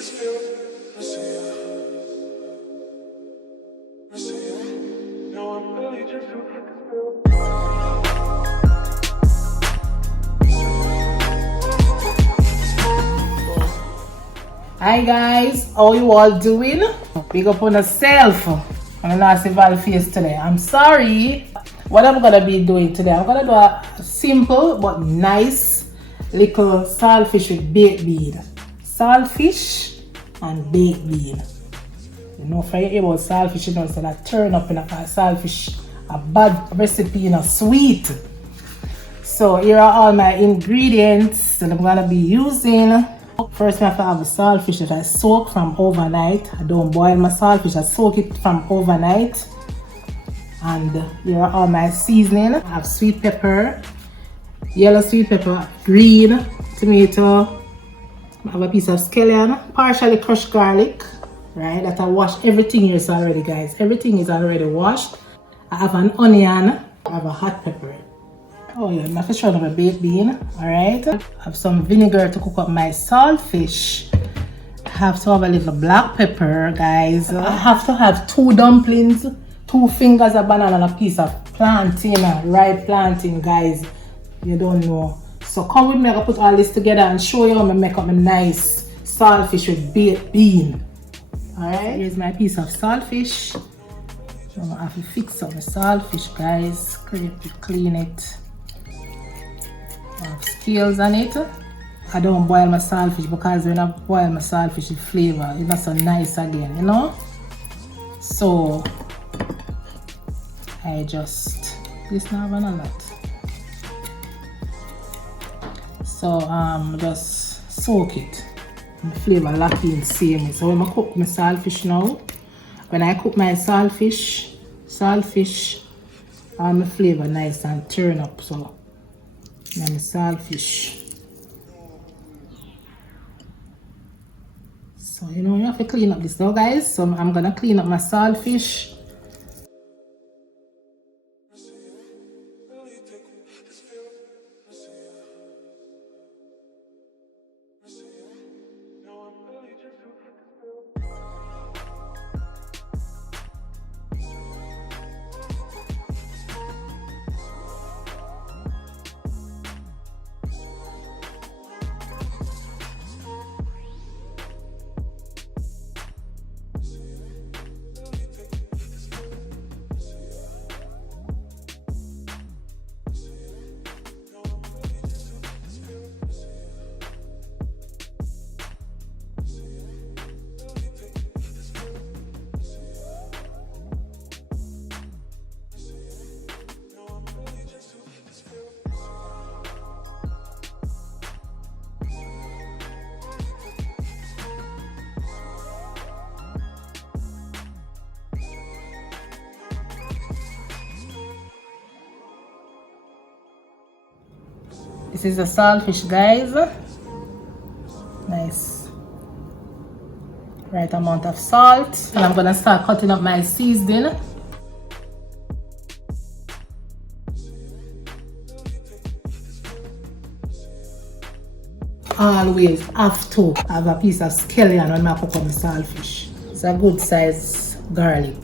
Hi guys, how you all doing? Big up on yourself. I'm gonna see Val face today. I'm sorry. What I'm gonna be doing today, I'm gonna do a simple but nice little saltfish with baked bean. Saltfish and baked bean. You know, if you hear about saltfish, you know, so that turn up in a saltfish, a bad recipe, you know, sweet. So here are all my ingredients that I'm gonna be using. First, I have to have the saltfish that I soak from overnight. I don't boil my saltfish, I soak it from overnight. And here are all my seasoning. I have sweet pepper, yellow sweet pepper, green tomato. I have a piece of scallion, partially crushed garlic, right? That I wash everything here is already, guys. Everything is already washed. I have an onion. I have a hot pepper. Oh yeah, I'm not sure of a baked bean. Alright. I have some vinegar to cook up my saltfish. I have to have a little black pepper, guys. I have to have 2 dumplings, 2 fingers of banana, and a piece of plantain, ripe plantain, guys. You don't know. So come with me, I'm gonna put all this together and show you how I make up my nice saltfish with baked bean. Alright, here's my piece of saltfish. So I'm gonna have to fix up the saltfish, guys. Scrape it, clean it. I have scales on it. I don't boil my saltfish because when I boil my saltfish, the flavor is not so nice again, you know. So I just this now a lot. So just soak it. The flavor lock in same. So when I cook my saltfish now, when I cook my saltfish, all my flavor nice and turn up. So my saltfish. So you know you have to clean up this now, guys. So I'm gonna clean up my saltfish. This is the saltfish, guys. Nice. Right amount of salt. And I'm gonna start cutting up my seasoning. Always have to have a piece of scallion when I cook up my saltfish. It's a good size garlic.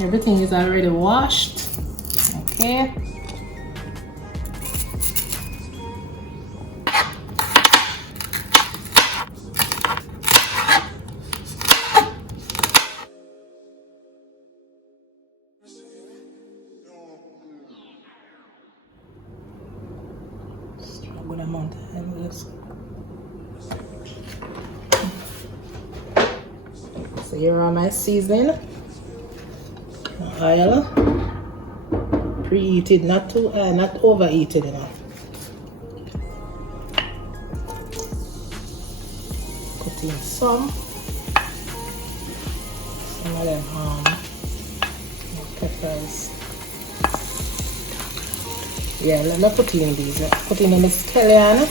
Everything is already washed. Okay. Good amount. So here are my seasoning. Oil, preheated, not too not overheated enough. Put in some. of them peppers. Yeah, let me put in these. Put in the scallion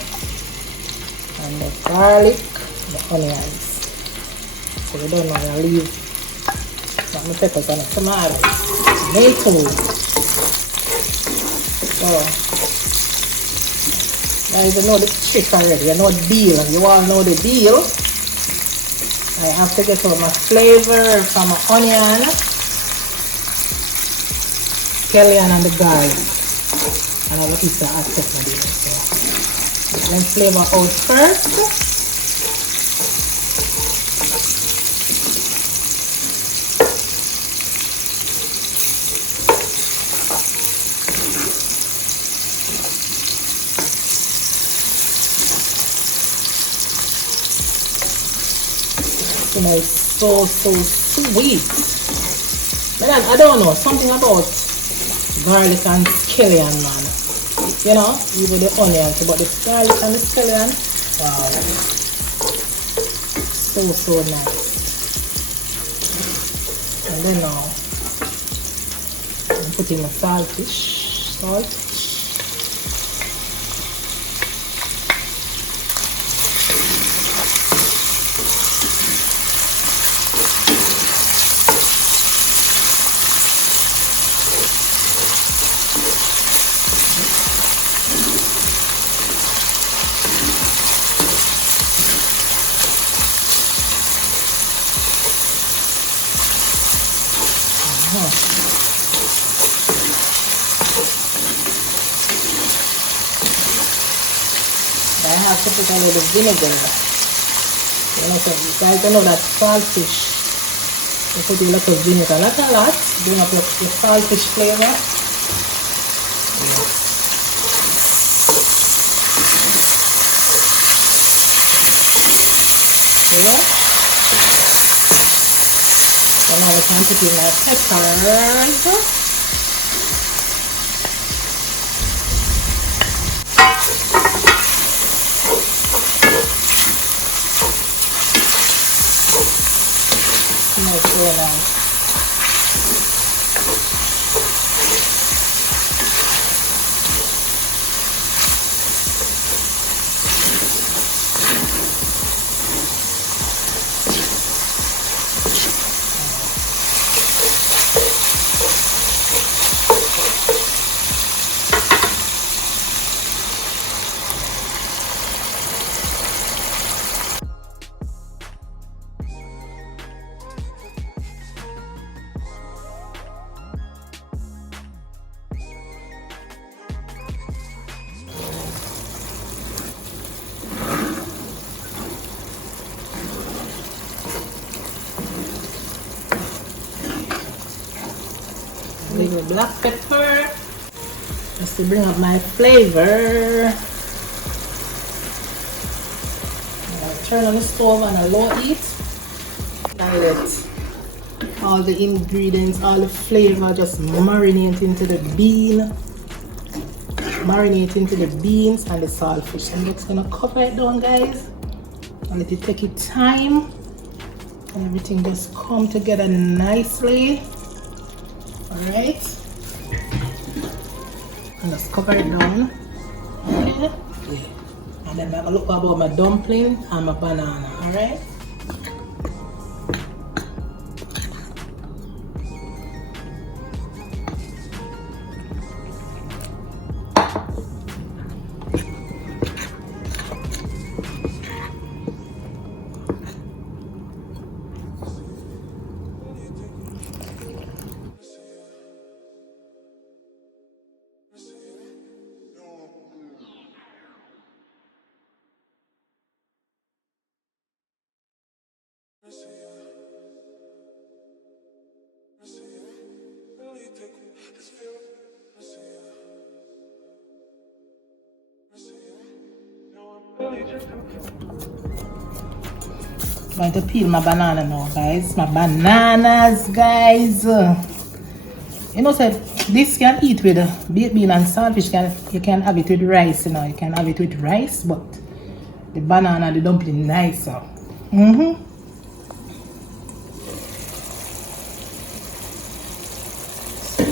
and the garlic, the onions. So we don't want to leave my peppers and the tomatoes. Tomatoes. So now you know the trick already. You know the deal. You all know the deal. I have to get all my flavor from my onion, scallion and the garlic. And I have a piece of hot pepper there. So let flavor out first. You know, it's so sweet. But I don't know, something about garlic and scallion, man. You know, even the onions, but the garlic and the scallion, wow, so nice. And then now I'm putting the salt. I have to put a little vinegar. You know, so you guys know that saltfish, you put a little vinegar, not a lot, bring up your saltfish flavor. Yeah. So now I can put in my peppers. Smells so nice. Little black pepper just to bring up my flavor. I'll turn on the stove on a low heat and let all the ingredients, all the flavor just marinate into the beans and the saltfish. I'm just gonna cover it down, guys, and let it take its time and everything just come together nicely. Alright, and just cover it down. Okay. Yeah. And then I'm gonna look about my dumpling and my banana. Alright. I'm going to peel my banana now, guys. My bananas, guys. You know, so this can eat with baked bean and saltfish. You can have it with rice, you know. You can have it with rice, but the banana, the dumpling, nicer.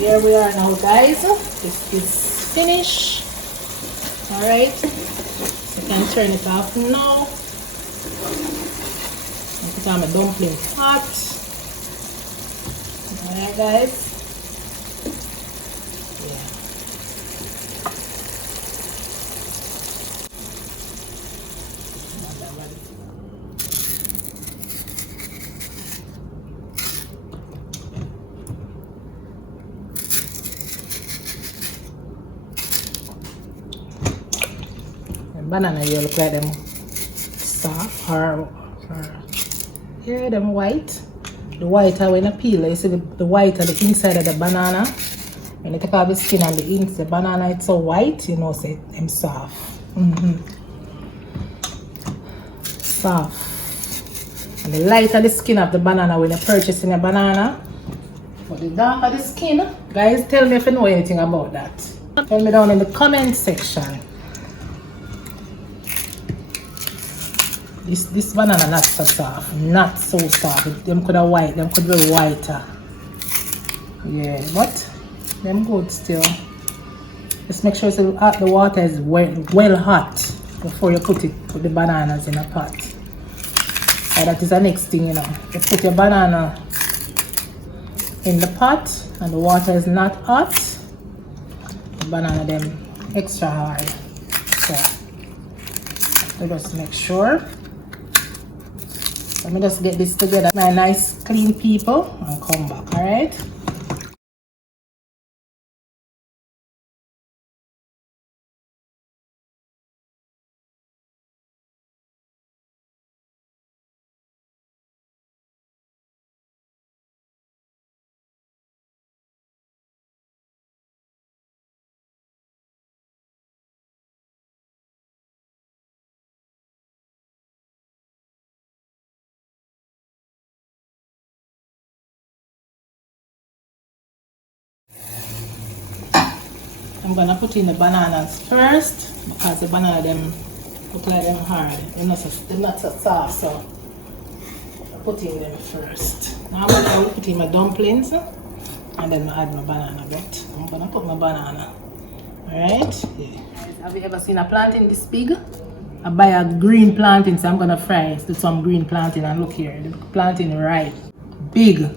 here we are now, guys. This is finished. Alright, so you can turn it off now. And put on my dumpling pot. Alright, guys. Banana, you look like them soft or yeah, them white. The white are when you peel, you see the white are the inside of the banana. When you take off the skin and the inside, the banana it's so white, you know, say them soft. Soft. And the lighter the skin of the banana when you're purchasing a banana. But the darker the skin, guys, tell me if you know anything about that. Tell me down in the comment section. This banana not so soft, not so soft. Them could have white, them could be whiter. Yeah, but them good still. Just make sure the water is well hot before you put the bananas in a pot. And that is the next thing, you know. You put your banana in the pot and the water is not hot. The banana them extra hard. So just make sure. Let me just get this together, my nice clean people, and come back, alright? I'm gonna put in the bananas first because the banana them look like them hard. They're not so soft, so I put in them first. Now I'm gonna put in my dumplings and then I add my banana, but I'm gonna put my banana. Alright? Yeah. Have you ever seen a plantain this big? I buy a green plantain, so I'm gonna fry with some green plantain, and look here, the plantain right big.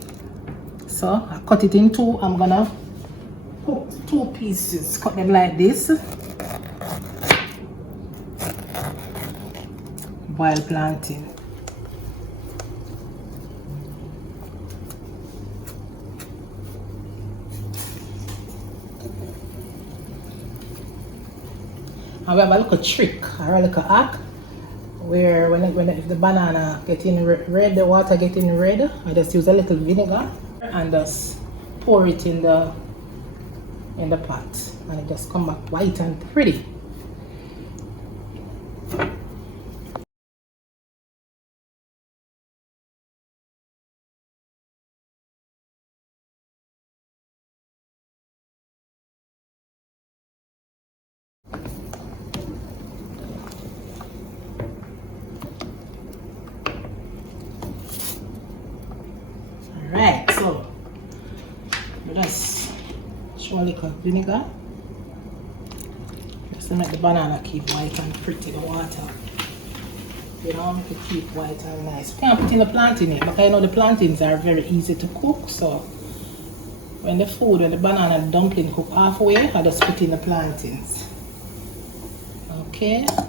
So I cut it in two. I'm gonna put 2 pieces, cut them like this. Boiled plantain. However, I look a trick, I look a hack, where if the banana getting red, the water getting red, I just use a little vinegar and just pour it in the pot, and it just come back white and pretty. Alright, so just show a little vinegar just to make the banana keep white and pretty, the water, you know, to keep white and nice. You can't put in the plantain in it, because I know the plantains are very easy to cook, so when the banana dumpling cook halfway, I just put in the plantains. Okay, so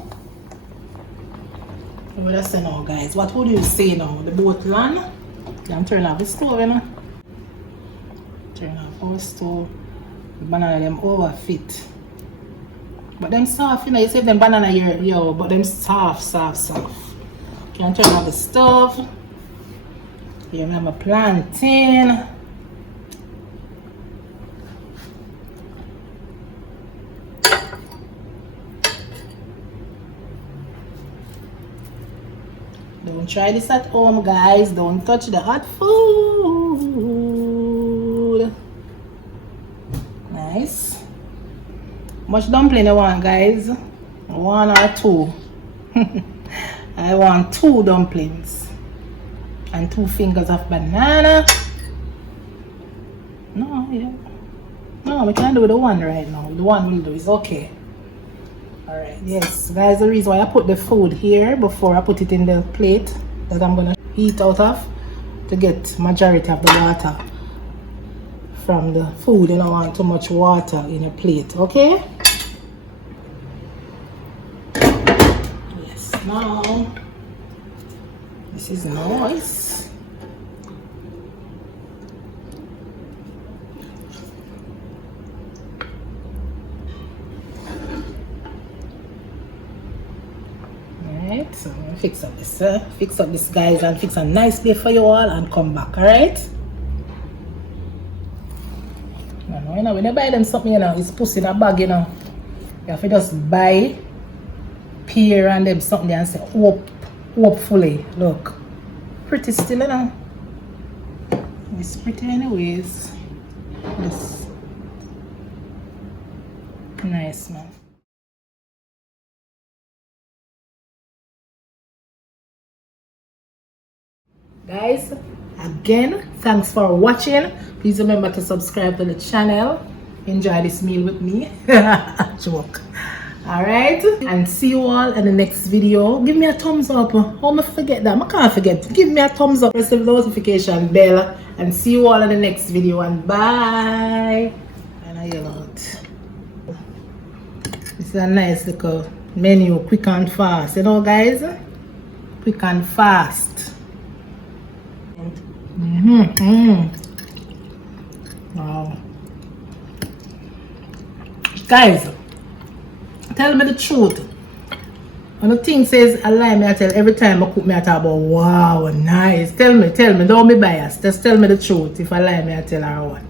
what I say now, guys? What would you say now? The boat land? I'm turning off the stove, you know. Turn off our stove. The banana them overfit. But them soft, you know, you say them banana here, yo, but them soft. Can turn off the stove. Here I have my plantain. Don't try this at home, guys. Don't touch the hot food. Nice. Much dumpling I want, guys? 1 or 2? I want 2 dumplings and 2 fingers of banana. No, yeah. No, we can do the one right now. The one we'll do is okay. Alright, yes, guys, the reason why I put the food here before I put it in the plate that I'm gonna heat out of to get majority of the water from the food. You don't want too much water in a plate, okay? Yes, now this is nice. Alright, so I'm gonna fix up this guys, and fix a nice plate for you all and come back. Alright, you know when you buy them something, you know, it's pussy in a bag, you know. You have to just buy pear and them something there and say hopefully. Look, pretty still, you know. It's pretty anyways. Yes, nice, man. Guys, again, thanks for watching. Please remember to subscribe to the channel. Enjoy this meal with me. Joke. Alright, and see you all in the next video. Give me a thumbs up. How am I forget that? I can't forget. Give me a thumbs up, press the notification bell, and see you all in the next video. And bye. And I yell out. This is a nice little menu, quick and fast. You know, guys, quick and fast. Wow. Guys, tell me the truth. When the thing says a lie, me I tell every time I cook, me I talk about wow, nice. Tell me, don't be biased. Just tell me the truth. If I lie, me I tell her what.